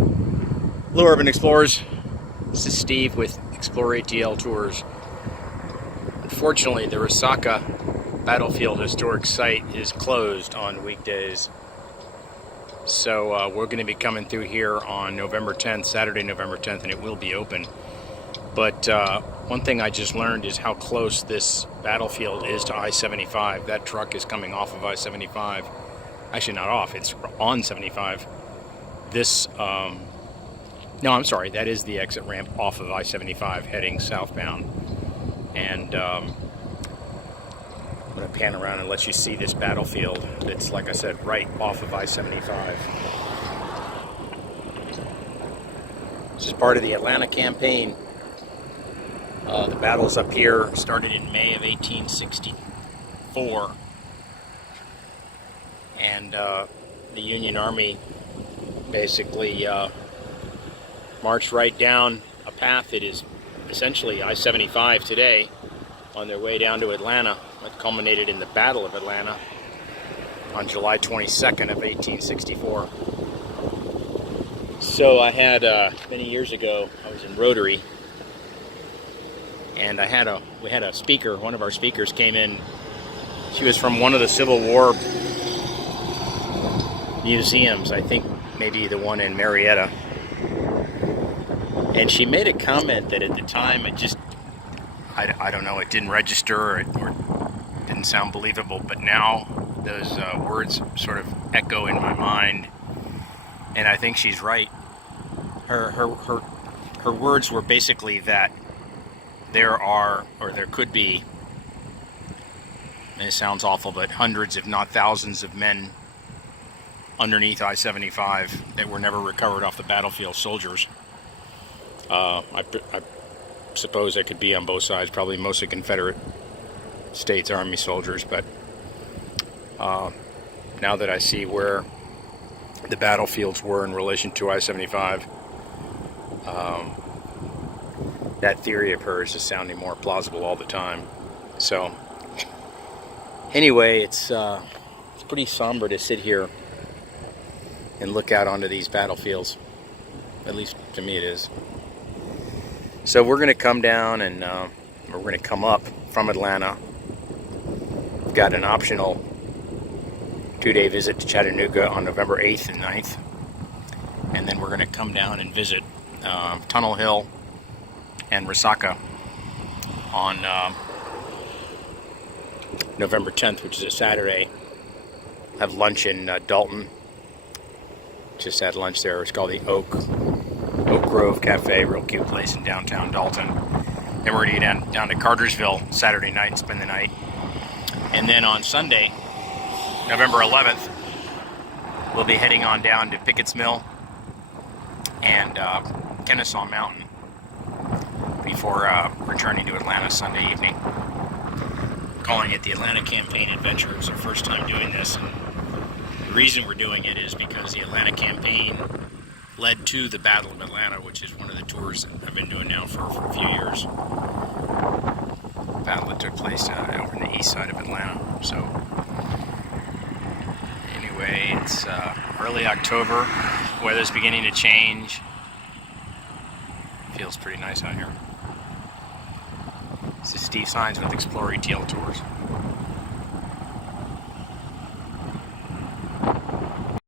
Hello Urban Explorers, this is Steve with Explore ATL Tours. Unfortunately, the Resaca Battlefield Historic Site is closed on weekdays. So we're going to be coming through here on November 10th, Saturday, November 10th, and it will be open. But one thing I just learned is how close this battlefield is to I-75. That truck is coming off of I-75. Actually, not off, it's on 75. No, I'm sorry, that is the exit ramp off of I-75 heading southbound. And I'm going to pan around and let you see this battlefield that's, like I said, right off of I-75. This is part of the Atlanta campaign. The battles up here started in May of 1864. And the Union Army basically marched right down a path that is essentially I-75 today on their way down to Atlanta. That culminated in the Battle of Atlanta on July 22nd of 1864. So I had, many years ago, I was in Rotary, and we had a speaker. One of our speakers came in. She was from one of the Civil War museums, I think maybe the one in Marietta. And she made a comment that at the time it just, I don't know, it didn't register or didn't sound believable, but now those words sort of echo in my mind, and I think she's right. Her words were basically that there are, or there could be, and it sounds awful, but hundreds if not thousands of men underneath I-75 that were never recovered off the battlefield, soldiers. I suppose that could be on both sides, probably mostly Confederate States Army soldiers, but now that I see where the battlefields were in relation to I-75, that theory of hers is sounding more plausible all the time. So anyway, it's pretty somber to sit here and look out onto these battlefields. At least to me it is. So we're going to come down and we're going to come up from Atlanta. We've got an optional 2-day visit to Chattanooga on November 8th and 9th. And then we're going to come down and visit Tunnel Hill and Resaca on November 10th, which is a Saturday. Have lunch in Dalton. Just had lunch there. It's called the Oak Grove Cafe, real cute place in downtown Dalton. Then we're going to get down to Cartersville Saturday night and spend the night. And then on Sunday, November 11th, we'll be heading on down to Pickett's Mill and Kennesaw Mountain before returning to Atlanta Sunday evening. Calling it the Atlanta Campaign Adventure. It's our first time doing this. And the reason we're doing it is because the Atlanta Campaign led to the Battle of Atlanta, which is one of the tours that I've been doing now for a few years. Battle that took place over in the east side of Atlanta. So anyway, it's early October. Weather's beginning to change. Feels pretty nice out here. This is Steve Signs with Explore ATL Tours.